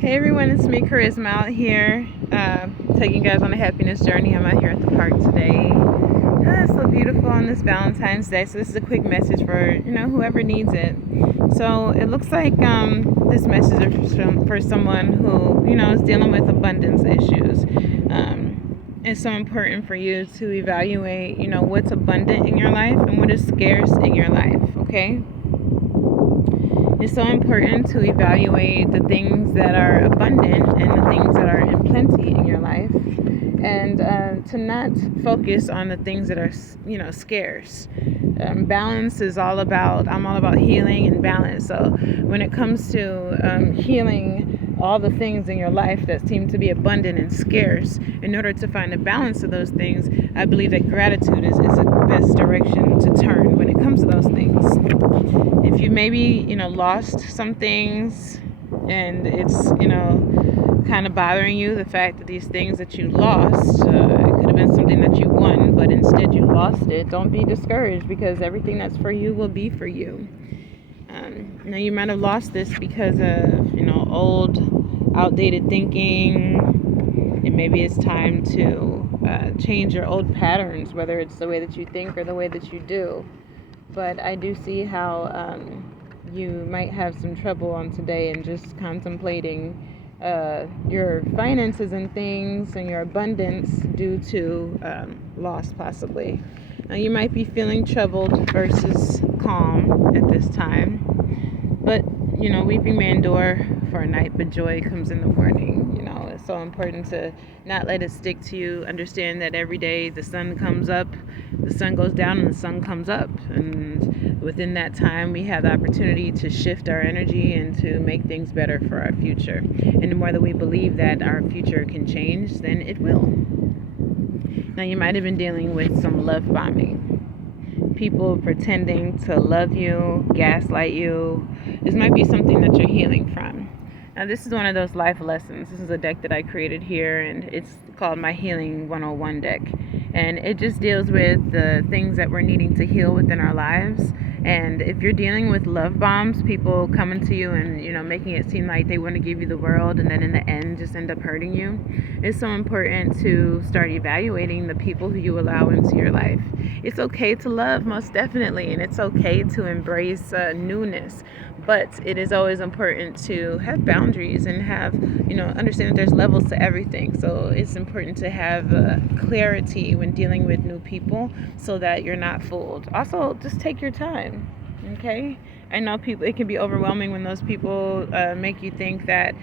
Hey everyone, it's me, Charisma, out here, taking you guys on a happiness journey. I'm out here at the park today. It's so beautiful on this Valentine's Day. So this is a quick message for whoever needs it. So it looks like this message is for someone who is dealing with abundance issues. It's so important for you to evaluate what's abundant in your life and what is scarce in your life. Okay. It's so important to evaluate the things that are abundant and the things that are in plenty in your life, and to not focus on the things that are, scarce. Balance is all about, I'm all about healing and balance. So when it comes to healing all the things in your life that seem to be abundant and scarce, in order to find a balance of those things, I believe that gratitude is the best direction to turn when it comes to those things. If you maybe, lost some things and it's, kind of bothering you, the fact that these things that you lost, it could have been something that you won, but instead you lost it, don't be discouraged, because everything that's for you will be for you. Now you might have lost this because of, old, outdated thinking, and maybe it's time to change your old patterns, whether it's the way that you think or the way that you do. But I do see how you might have some trouble on today and just contemplating your finances and things and your abundance due to loss possibly. Now you might be feeling troubled versus calm at this time. But, weeping may endure for a night, but joy comes in the morning. It's so important to not let it stick to you. Understand that every day the sun comes up, the sun goes down, and the sun comes up. And within that time, we have the opportunity to shift our energy and to make things better for our future. And the more that we believe that our future can change, then it will. Now, you might have been dealing with some love bombing. People pretending to love you, gaslight you. This might be something that you're healing from. Now, this is one of those life lessons. This is a deck that I created here, and it's called my Healing 101 deck. And it just deals with the things that we're needing to heal within our lives. And if you're dealing with love bombs, people coming to you and, making it seem like they want to give you the world, and then in the end just end up hurting you, it's so important to start evaluating the people who you allow into your life. It's okay to love, most definitely, and it's okay to embrace newness. But it is always important to have boundaries and have, understand that there's levels to everything. So it's important to have clarity when dealing with new people so that you're not fooled. Also, just take your time, okay? I know it can be overwhelming when those people make you think that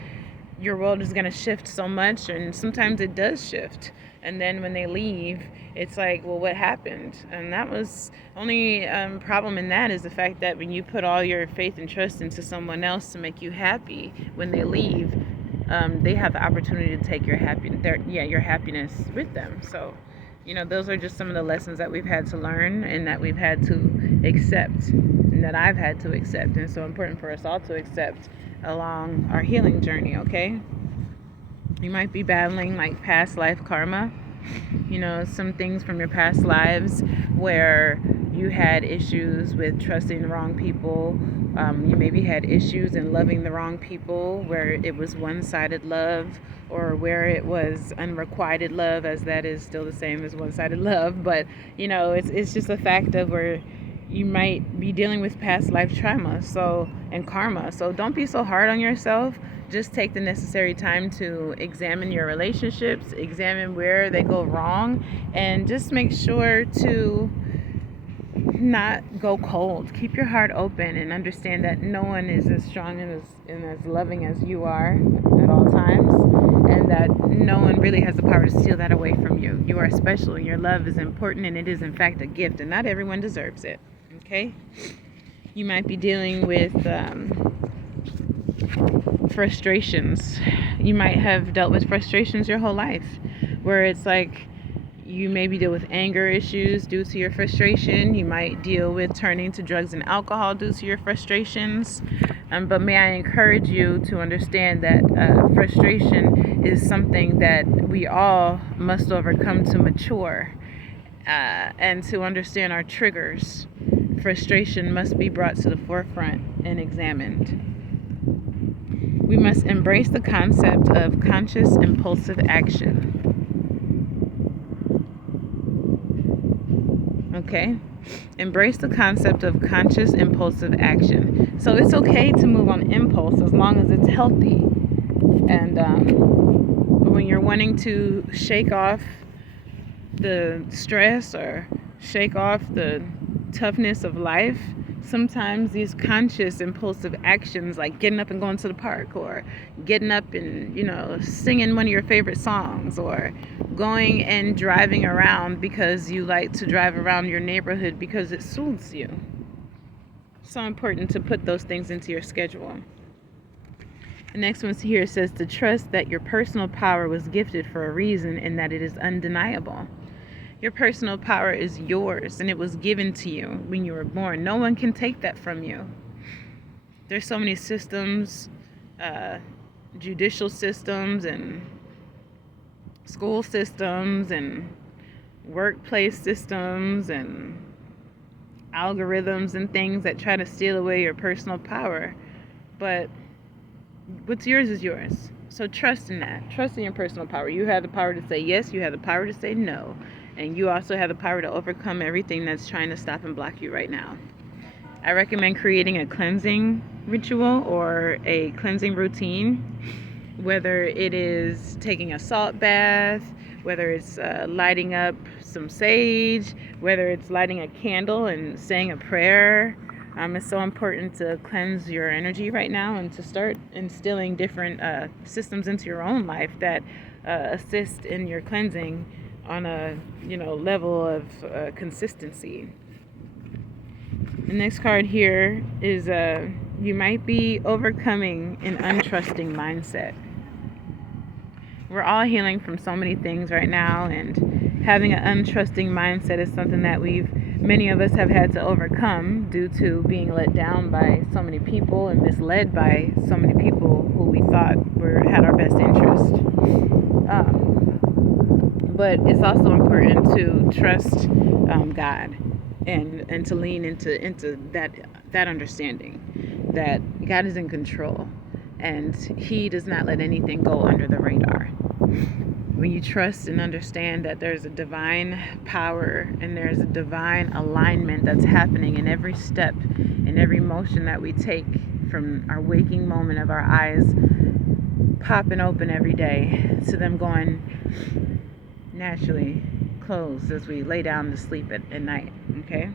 your world is going to shift so much, and sometimes it does shift. And then when they leave, it's like, well, what happened? And that was only problem in that is the fact that when you put all your faith and trust into someone else to make you happy, when they leave, they have the opportunity to take your happiness with them. So, those are just some of the lessons that we've had to learn and that we've had to accept, and that I've had to accept. And it's so important for us all to accept along our healing journey, okay? You might be battling like past life karma, some things from your past lives where you had issues with trusting the wrong people. You maybe had issues in loving the wrong people, where it was one-sided love, or where it was unrequited love, as that is still the same as one-sided love. But, it's just a fact of where you might be dealing with past life trauma and karma. So don't be so hard on yourself. Just take the necessary time to examine your relationships, examine where they go wrong, and just make sure to not go cold. Keep your heart open and understand that no one is as strong and as loving as you are at all times, and that no one really has the power to steal that away from you. You are special, and your love is important, and it is in fact a gift, and not everyone deserves it. Okay? You might be dealing with frustrations. You might have dealt with frustrations your whole life, where it's like you maybe deal with anger issues due to your frustration. You might deal with turning to drugs and alcohol due to your frustrations. But may I encourage you to understand that frustration is something that we all must overcome to mature, and to understand our triggers. Frustration must be brought to the forefront and examined. We must embrace the concept of conscious impulsive action. Okay? Embrace the concept of conscious impulsive action. So it's okay to move on impulse as long as it's healthy. And when you're wanting to shake off the stress or shake off the toughness of life, sometimes these conscious impulsive actions, like getting up and going to the park, or getting up and singing one of your favorite songs, or going and driving around because you like to drive around your neighborhood because it soothes you. So important to put those things into your schedule. The next one here says to trust that your personal power was gifted for a reason and that it is undeniable. Your personal power is yours and it was given to you when you were born. No one can take that from you. There's so many systems, judicial systems and school systems and workplace systems and algorithms and things that try to steal away your personal power. But what's yours is yours. So trust in that. Trust in your personal power. You have the power to say yes. You have the power to say no. And you also have the power to overcome everything that's trying to stop and block you right now. I recommend creating a cleansing ritual or a cleansing routine, whether it is taking a salt bath, whether it's lighting up some sage, whether it's lighting a candle and saying a prayer. It's so important to cleanse your energy right now and to start instilling different systems into your own life that assist in your cleansing on a level of consistency. The next card here is you might be overcoming an untrusting mindset. We're all healing from so many things right now, and having an untrusting mindset is something that many of us have had to overcome due to being let down by so many people and misled by so many people who we thought had our best interest. But it's also important to trust God and to lean into that understanding that God is in control and He does not let anything go under the radar. When you trust and understand that there's a divine power and there's a divine alignment that's happening in every step, in every motion that we take, from our waking moment of our eyes popping open every day to them going naturally closed as we lay down to sleep at night, okay?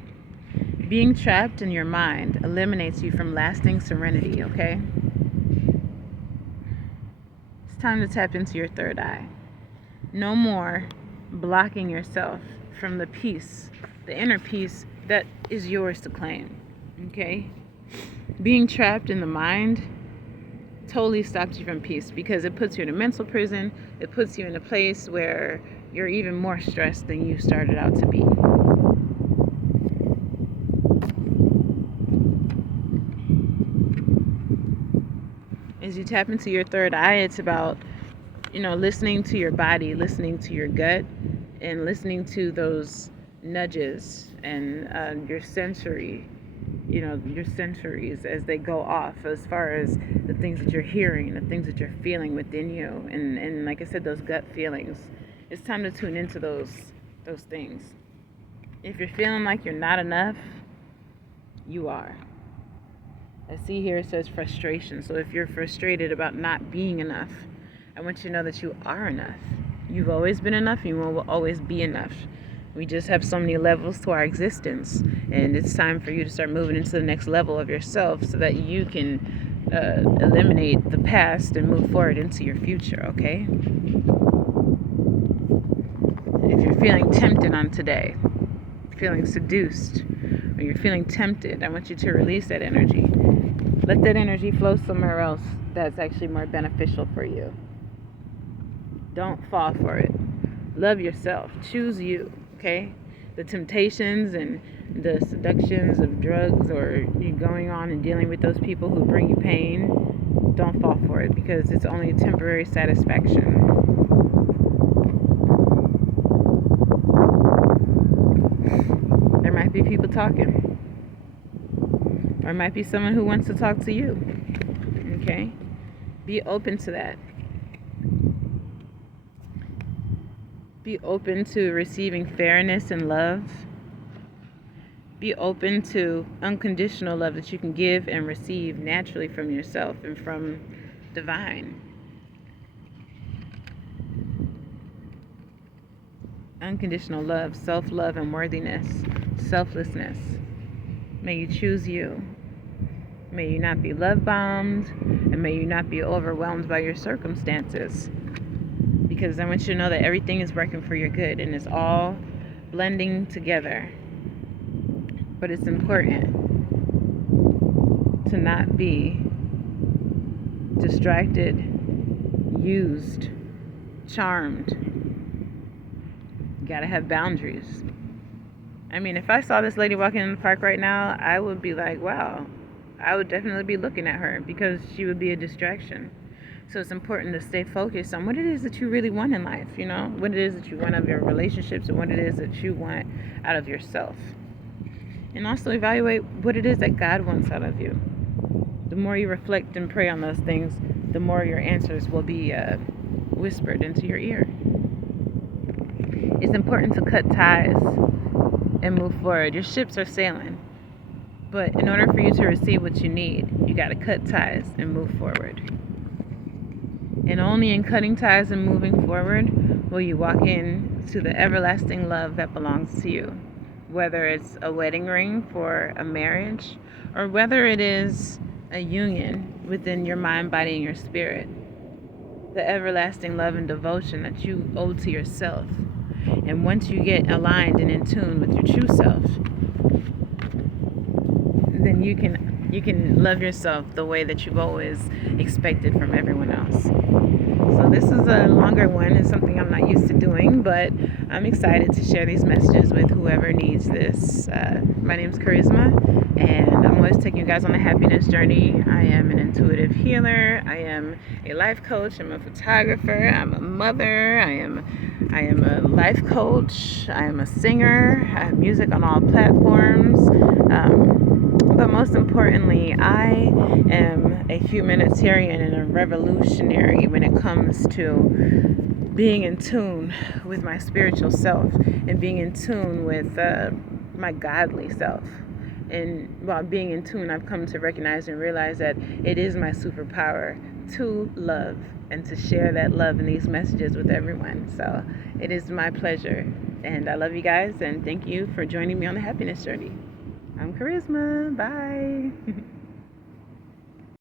Being trapped in your mind eliminates you from lasting serenity, okay? It's time to tap into your third eye. No more blocking yourself from the peace, the inner peace that is yours to claim, okay? Being trapped in the mind totally stops you from peace because it puts you in a mental prison. It puts you in a place where you're even more stressed than you started out to be. As you tap into your third eye, it's about listening to your body, listening to your gut, and listening to those nudges and your sensories as they go off, as far as the things that you're hearing, the things that you're feeling within you, and like I said, those gut feelings. It's time to tune into those things. If you're feeling like you're not enough, you are. I see here it says frustration. So if you're frustrated about not being enough, I want you to know that you are enough. You've always been enough. You will always be enough. We just have so many levels to our existence, and it's time for you to start moving into the next level of yourself so that you can eliminate the past and move forward into your future, okay? If you're feeling tempted on today, feeling seduced, or you're feeling tempted, I want you to release that energy. Let that energy flow somewhere else that's actually more beneficial for you. Don't fall for it. Love yourself. Choose you, okay? The temptations and the seductions of drugs or you going on and dealing with those people who bring you pain, don't fall for it because it's only a temporary satisfaction. There might be people talking. Or it might be someone who wants to talk to you, okay? Be open to that. Be open to receiving fairness and love. Be open to unconditional love that you can give and receive naturally from yourself and from divine. Unconditional love, self-love and worthiness, selflessness. May you choose you. May you not be love-bombed, and may you not be overwhelmed by your circumstances. Because I want you to know that everything is working for your good and it's all blending together. But it's important to not be distracted, used, charmed. You gotta have boundaries. I mean, if I saw this lady walking in the park right now, I would be like, wow. I would definitely be looking at her because she would be a distraction. So it's important to stay focused on what it is that you really want in life, you know, what it is that you want out of your relationships and what it is that you want out of yourself. And also evaluate what it is that God wants out of you. The more you reflect and pray on those things, the more your answers will be whispered into your ear. It's important to cut ties and move forward. Your ships are sailing. But in order for you to receive what you need, you got to cut ties and move forward. And only in cutting ties and moving forward will you walk into the everlasting love that belongs to you. Whether it's a wedding ring for a marriage, or whether it is a union within your mind, body, and your spirit. The everlasting love and devotion that you owe to yourself. And once you get aligned and in tune with your true self, then you can love yourself the way that you've always expected from everyone else. So this is a longer one. It's something I'm not used to doing, but I'm excited to share these messages with whoever needs this. My name's Charisma, and I'm always taking you guys on a happiness journey. I am an intuitive healer. I am a life coach. I'm a photographer. I'm a mother. I am a life coach. I am a singer. I have music on all platforms. But most importantly, I am a humanitarian and a revolutionary when it comes to being in tune with my spiritual self and being in tune with my godly self. And while being in tune, I've come to recognize and realize that it is my superpower to love and to share that love in these messages with everyone. So it is my pleasure. And I love you guys, and thank you for joining me on the happiness journey. I'm Charisma. Bye.